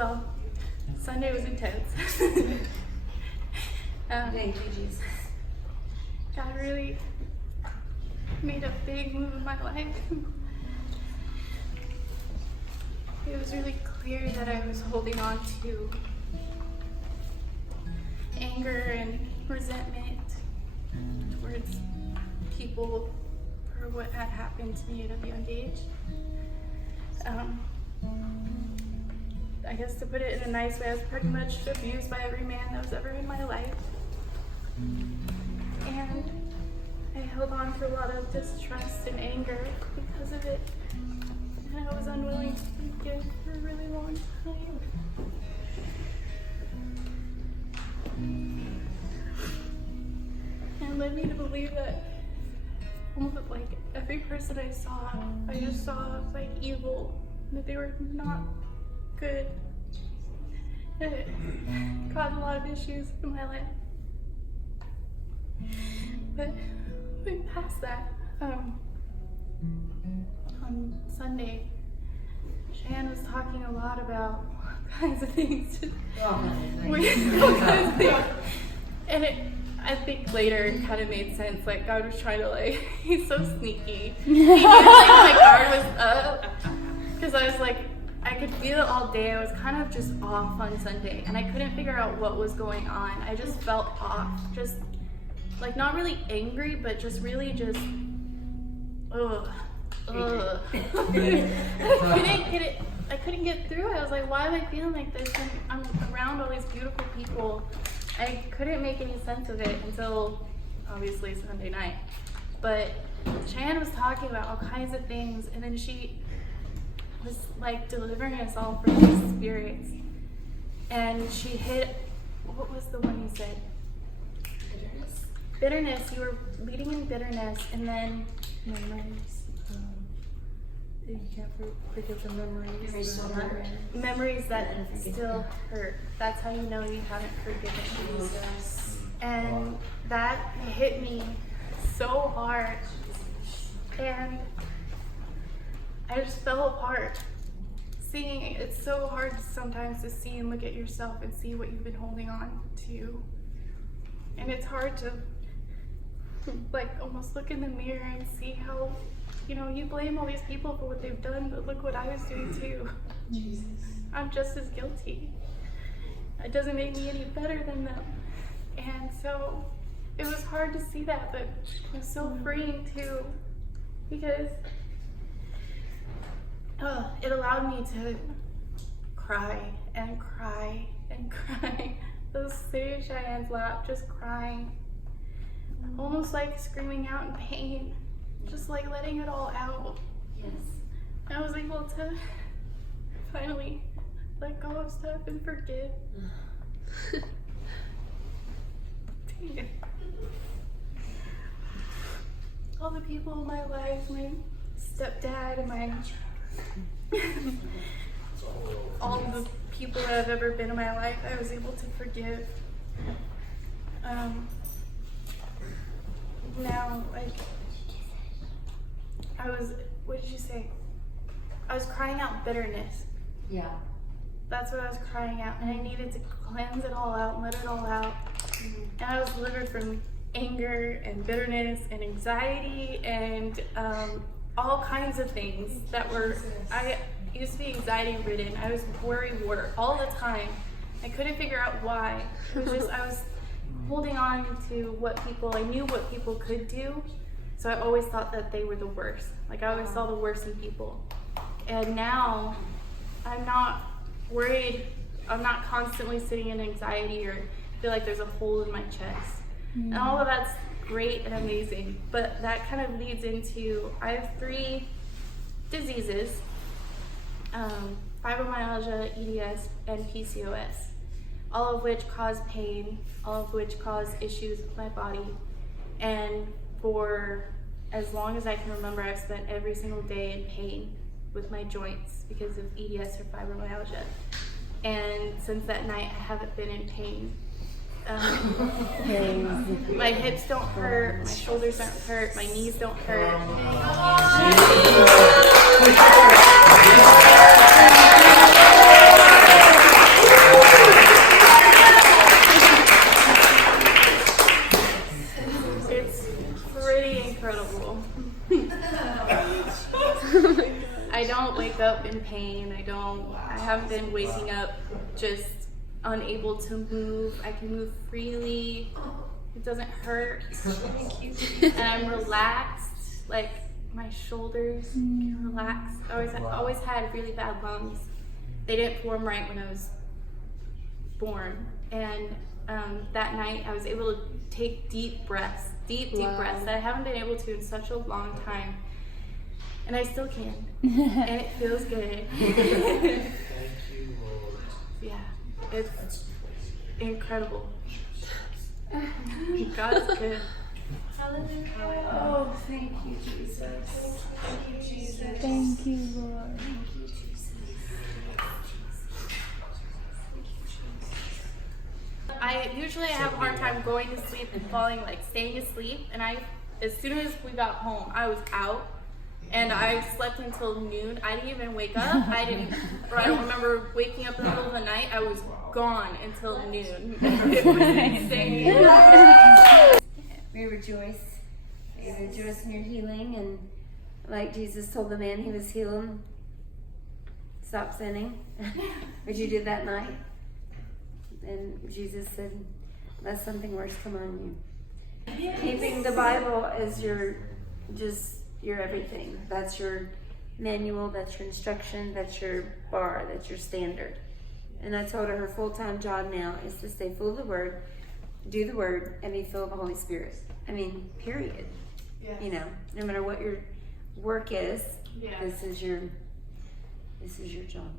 Well, Sunday was intense. Thank you, Jesus. God really made a big move in my life. It was really clear that I was holding on to anger and resentment towards people for what had happened to me at a young age. I guess to put it in a nice way, I was pretty much abused by every man that was ever in my life. And I held on to a lot of distrust and anger because of it. And I was unwilling to forgive for a really long time. And it led me to believe that almost like every person I saw, I just saw like evil, that they were not good. And it caused a lot of issues in my life. But we passed that. On Sunday, Cheyenne was talking a lot about all kinds of things. All kinds of things. And I think later it kind of made sense. Like God was trying to like, he's so sneaky. He knew my guard was up. Because I was like, I could feel it all day. I was kind of just off on Sunday. And I couldn't figure out what was going on. I just felt off. Just like not really angry, but just really just, I couldn't get through it. I was like, why am I feeling like this? And I'm around all these beautiful people. I couldn't make any sense of it until obviously Sunday night. But Cheyenne was talking about all kinds of things, and then she was like delivering us all from these spirits. And she hit, what was the one you said? Bitterness. You were leading in bitterness, and then Memories. You can't forget the memories. Memories that still hurt. That's how you know you haven't forgiven Jesus. And that hit me so hard. And I just fell apart. Seeing it's so hard sometimes to see and look at yourself and see what you've been holding on to. And it's hard to like almost look in the mirror and see how, you know, you blame all these people for what they've done, but look what I was doing too. Jesus. I'm just as guilty. It doesn't make me any better than them. And so it was hard to see that, but it was so freeing too, because it allowed me to cry and cry and cry. Those sitting in Cheyenne's lap, just crying, almost like screaming out in pain, just like letting it all out. Yes. I was able to finally let go of stuff and forgive. Dang it. All the people in my life, my stepdad and my all the people that have ever been in my life, I was able to forgive. Now, like, what did you say? I was crying out bitterness. Yeah. That's what I was crying out, and I needed to cleanse it all out and let it all out. And I was delivered from anger and bitterness and anxiety and all kinds of things that were, I used to be anxiety ridden. I was worried all the time. I couldn't figure out why. It was just, I was holding on to I knew what people could do. So I always thought that they were the worst. Like I always saw the worst in people. And now I'm not worried. I'm not constantly sitting in anxiety or feel like there's a hole in my chest. And all of that's great and amazing. But that kind of leads into, I have 3 diseases, fibromyalgia, EDS, and PCOS, all of which cause pain, all of which cause issues with my body. And for as long as I can remember, I've spent every single day in pain with my joints because of EDS or fibromyalgia. And since that night, I haven't been in pain. My hips don't hurt, my shoulders don't hurt, my knees don't hurt. I don't wake up in pain. I haven't been waking up just unable to move. I can move freely. It doesn't hurt. And I'm relaxed. Like my shoulders can relax. I always had really bad lungs. They didn't form right when I was born. And that night I was able to take deep breaths that I haven't been able to in such a long time. And I still can. And it feels good. Thank you, Lord. Yeah, it's incredible. God is good. Hallelujah. Oh, thank you, Jesus. Thank you, Jesus. Thank you, Lord. I usually have a hard time going to sleep and falling, like staying asleep. And as soon as we got home, I was out. And I slept until noon. I didn't even wake up. I don't remember waking up in the middle of the night. I was gone until noon. It was insane. We rejoice. We rejoice in your healing, and like Jesus told the man he was healed, stop sinning. But you did that night. And Jesus said, let something worse come on you. Keeping the Bible as your everything. That's your manual, that's your instruction, that's your bar, that's your standard. And I told her full-time job now is to stay full of the Word, do the Word, and be filled with the Holy Spirit. I mean, period. Yes. You know, no matter what your work is, Yeah. this is your job.